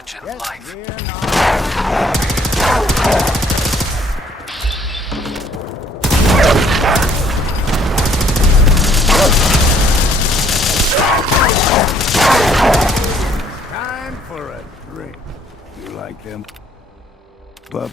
Imagine life. Time for a drink. You like them? Bub?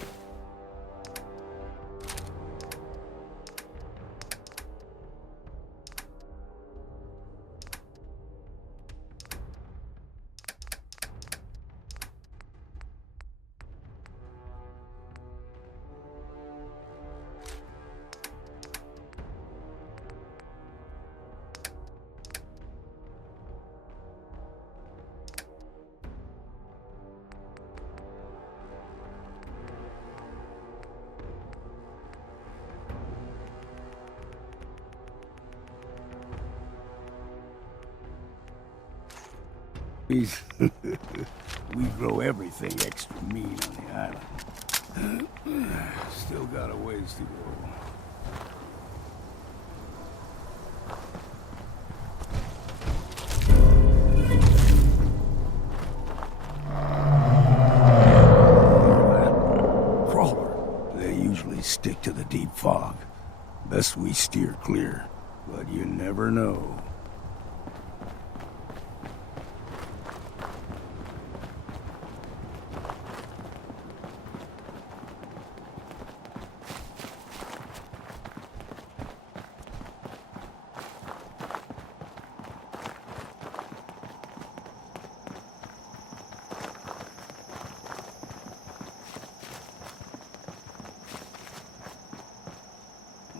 We grow everything extra mean on the island. Still got a ways to go. Crawler. They usually stick to the deep fog. Best we steer clear, but you never know.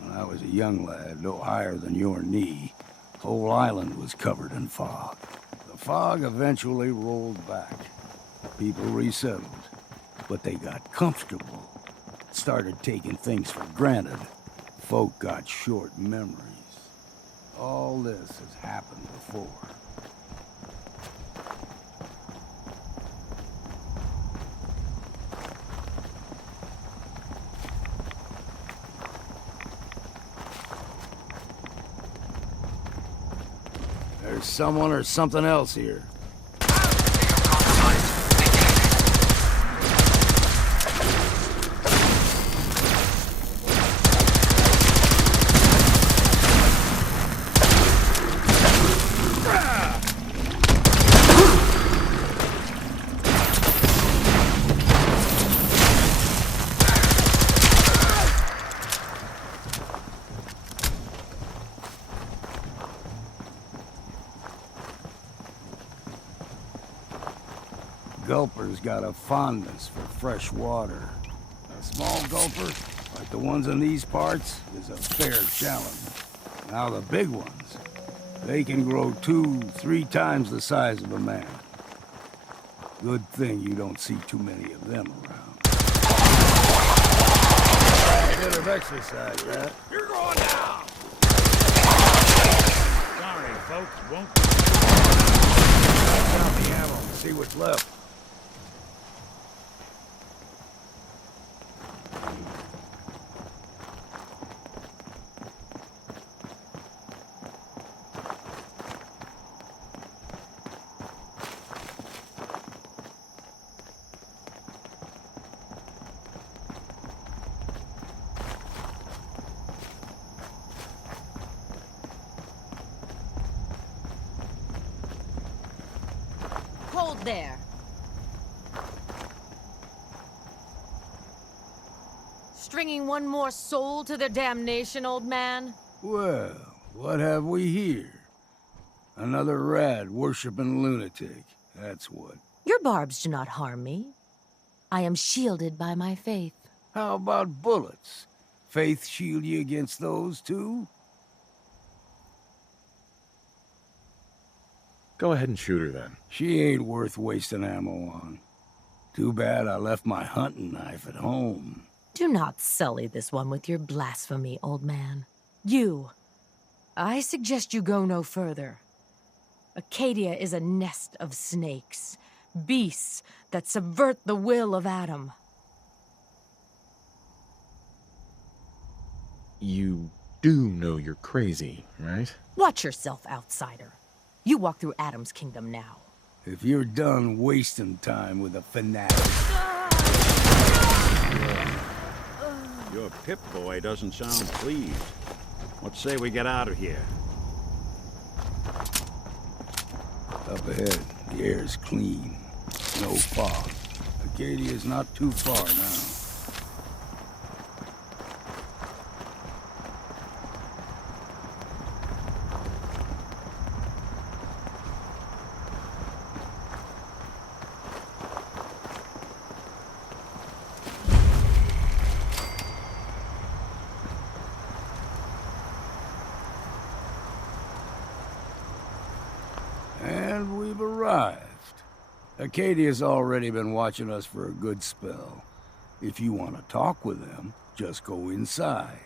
When I was a young lad, no higher than your knee, whole island was covered in fog. The fog eventually rolled back. People resettled, but they got comfortable. Started taking things for granted. Folk got short memories. All this has happened before. There's someone or something else here. Gulper's got a fondness for fresh water. A small gulper, like the ones in these parts, is a fair challenge. Now the big ones, they can grow 2-3 times the size of a man. Good thing you don't see too many of them around. A bit of exercise, that. You're going down! Sorry, folks, won't... Count the ammo and see what's left. Hold there. Stringing one more soul to their damnation, old man? Well, what have we here? Another rad worshipping lunatic, that's what. Your barbs do not harm me. I am shielded by my faith. How about bullets? Faith shield you against those, too? Go ahead and shoot her then. She ain't worth wasting ammo on. Too bad I left my hunting knife at home. Do not sully this one with your blasphemy, old man. You. I suggest you go no further. Acadia is a nest of snakes. Beasts that subvert the will of Adam. You do know you're crazy, right? Watch yourself, outsider. You walk through Adam's kingdom now. If you're done wasting time with a fanatic. Your Pip-Boy doesn't sound pleased. What say we get out of here? Up ahead, the air's clean. No fog. Acadia's not too far now. And we've arrived. Acadia's already been watching us for a good spell. If you want to talk with them, just go inside.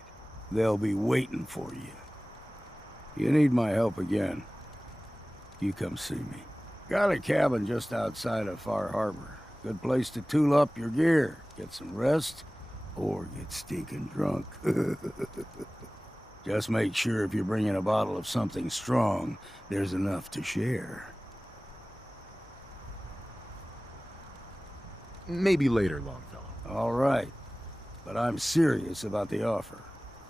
They'll be waiting for you. You need my help again, you come see me. Got a cabin just outside of Far Harbor. Good place to tool up your gear, get some rest, or get stinking drunk. Just make sure if you're bringing a bottle of something strong, there's enough to share. Maybe later, Longfellow. All right, but I'm serious about the offer.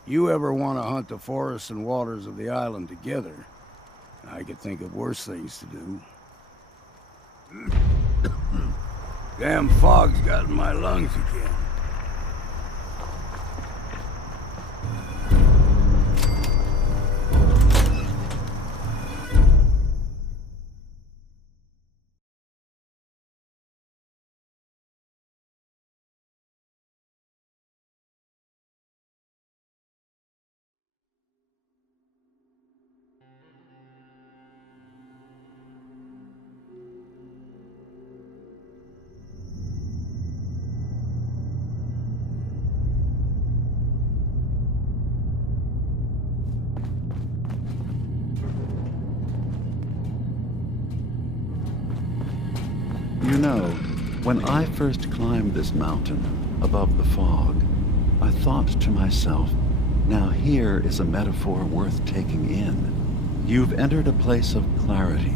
You ever want to hunt the forests and waters of the island together, I could think of worse things to do. Damn fog's got in my lungs again. You know, when I first climbed this mountain above the fog, I thought to myself, now here is a metaphor worth taking in. You've entered a place of clarity,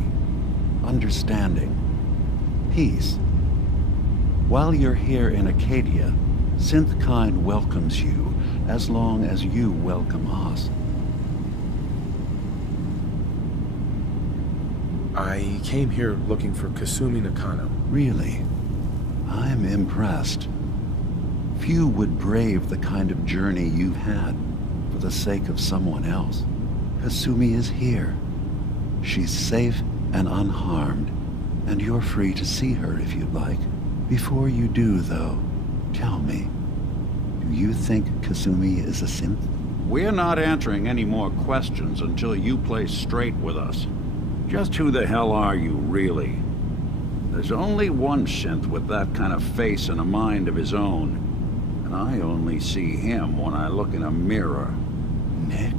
understanding, peace. While you're here in Acadia, Synthkind welcomes you as long as you welcome us. I came here looking for Kasumi Nakano. Really? I'm impressed. Few would brave the kind of journey you've had for the sake of someone else. Kasumi is here. She's safe and unharmed, and you're free to see her if you'd like. Before you do, though, tell me, do you think Kasumi is a synth? We're not answering any more questions until you play straight with us. Just who the hell are you, really? There's only one synth with that kind of face and a mind of his own. And I only see him when I look in a mirror. Nick?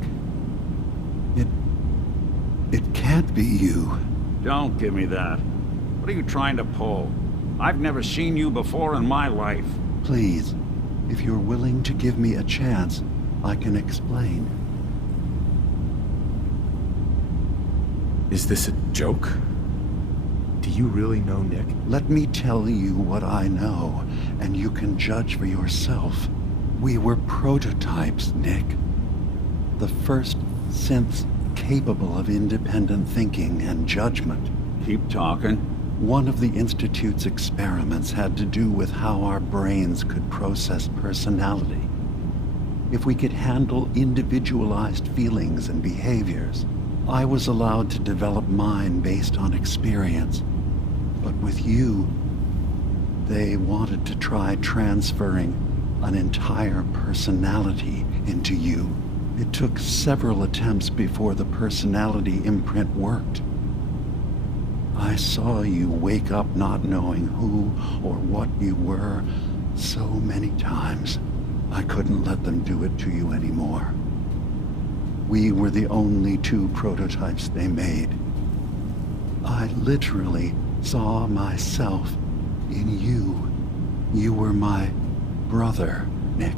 It can't be you. Don't give me that. What are you trying to pull? I've never seen you before in my life. Please, if you're willing to give me a chance, I can explain. Is this a joke? Do you really know Nick? Let me tell you what I know, and you can judge for yourself. We were prototypes, Nick. The first synths capable of independent thinking and judgment. Keep talking. One of the Institute's experiments had to do with how our brains could process personality. If we could handle individualized feelings and behaviors, I was allowed to develop mine based on experience. But with you, they wanted to try transferring an entire personality into you. It took several attempts before the personality imprint worked. I saw you wake up not knowing who or what you were so many times. I couldn't let them do it to you anymore. We were the only two prototypes they made. I literally saw myself in you. You were my brother, Nick.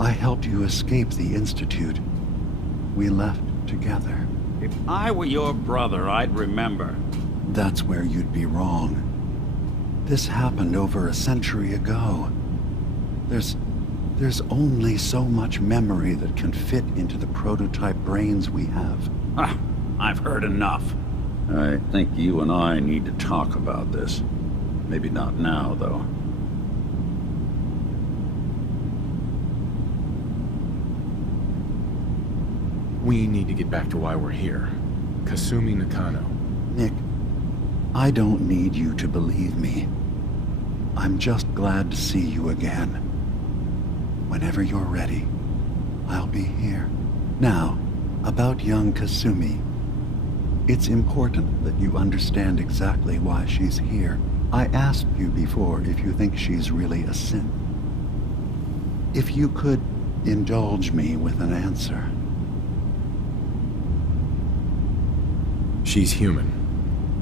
I helped you escape the Institute. We left together. If I were your brother, I'd remember. that's where you'd be wrong. This happened over a century ago. There's only so much memory that can fit into the prototype brains we have. Ah, I've heard enough. I think you and I need to talk about this. Maybe not now, though. We need to get back to why we're here. Kasumi Nakano. Nick, I don't need you to believe me. I'm just glad to see you again. Whenever you're ready, I'll be here. Now, about young Kasumi. It's important that you understand exactly why she's here. I asked you before if you think she's really a synth. If you could indulge me with an answer. She's human,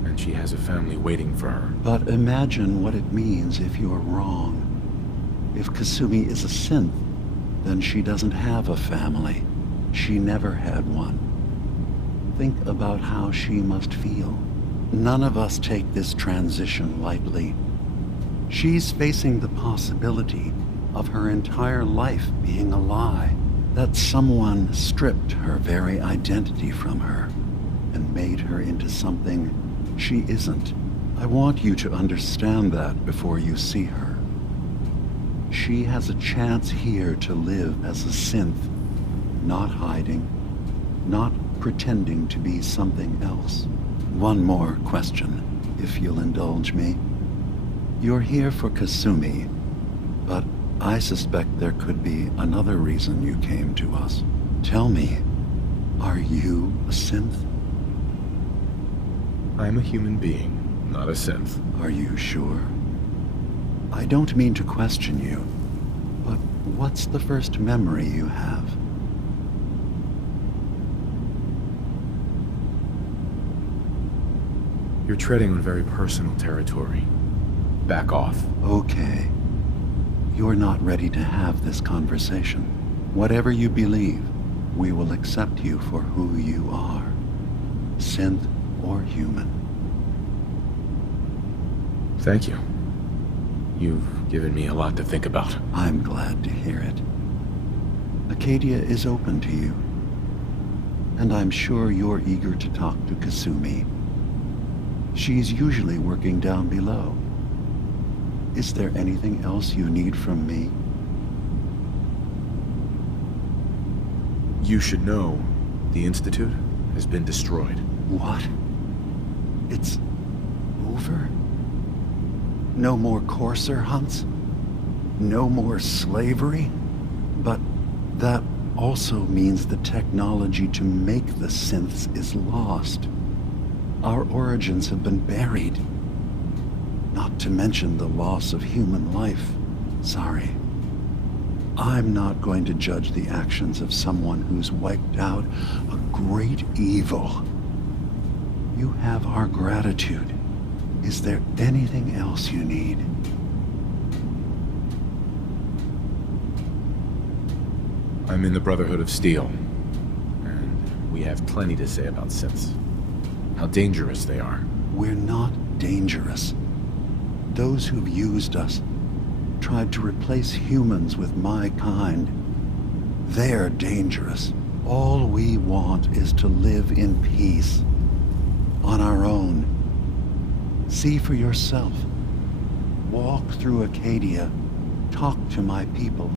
and she has a family waiting for her. But imagine what it means if you're wrong. If Kasumi is a synth, then she doesn't have a family. She never had one. Think about how she must feel. None of us take this transition lightly. She's facing the possibility of her entire life being a lie, that someone stripped her very identity from her and made her into something she isn't. I want you to understand that before you see her. She has a chance here to live as a synth, not hiding, not pretending to be something else. One more question, if you'll indulge me. You're here for Kasumi, but I suspect there could be another reason you came to us. Tell me, are you a synth? I'm a human being, not a synth. Are you sure? I don't mean to question you, but what's the first memory you have? You're treading on very personal territory. Back off. Okay. You're not ready to have this conversation. Whatever you believe, we will accept you for who you are. Synth or human. Thank you. You've given me a lot to think about. I'm glad to hear it. Acadia is open to you. And I'm sure you're eager to talk to Kasumi. She's usually working down below. Is there anything else you need from me? You should know the Institute has been destroyed. What? It's over? No more courser hunts? No more slavery? But that also means the technology to make the synths is lost. Our origins have been buried. Not to mention the loss of human life. Sorry. I'm not going to judge the actions of someone who's wiped out a great evil. You have our gratitude. Is there anything else you need? I'm in the Brotherhood of Steel, and we have plenty to say about synths. How dangerous they are. We're not dangerous. Those who've used us, tried to replace humans with my kind, they're dangerous. All we want is to live in peace, on our own. See for yourself. Walk through Acadia. Talk to my people.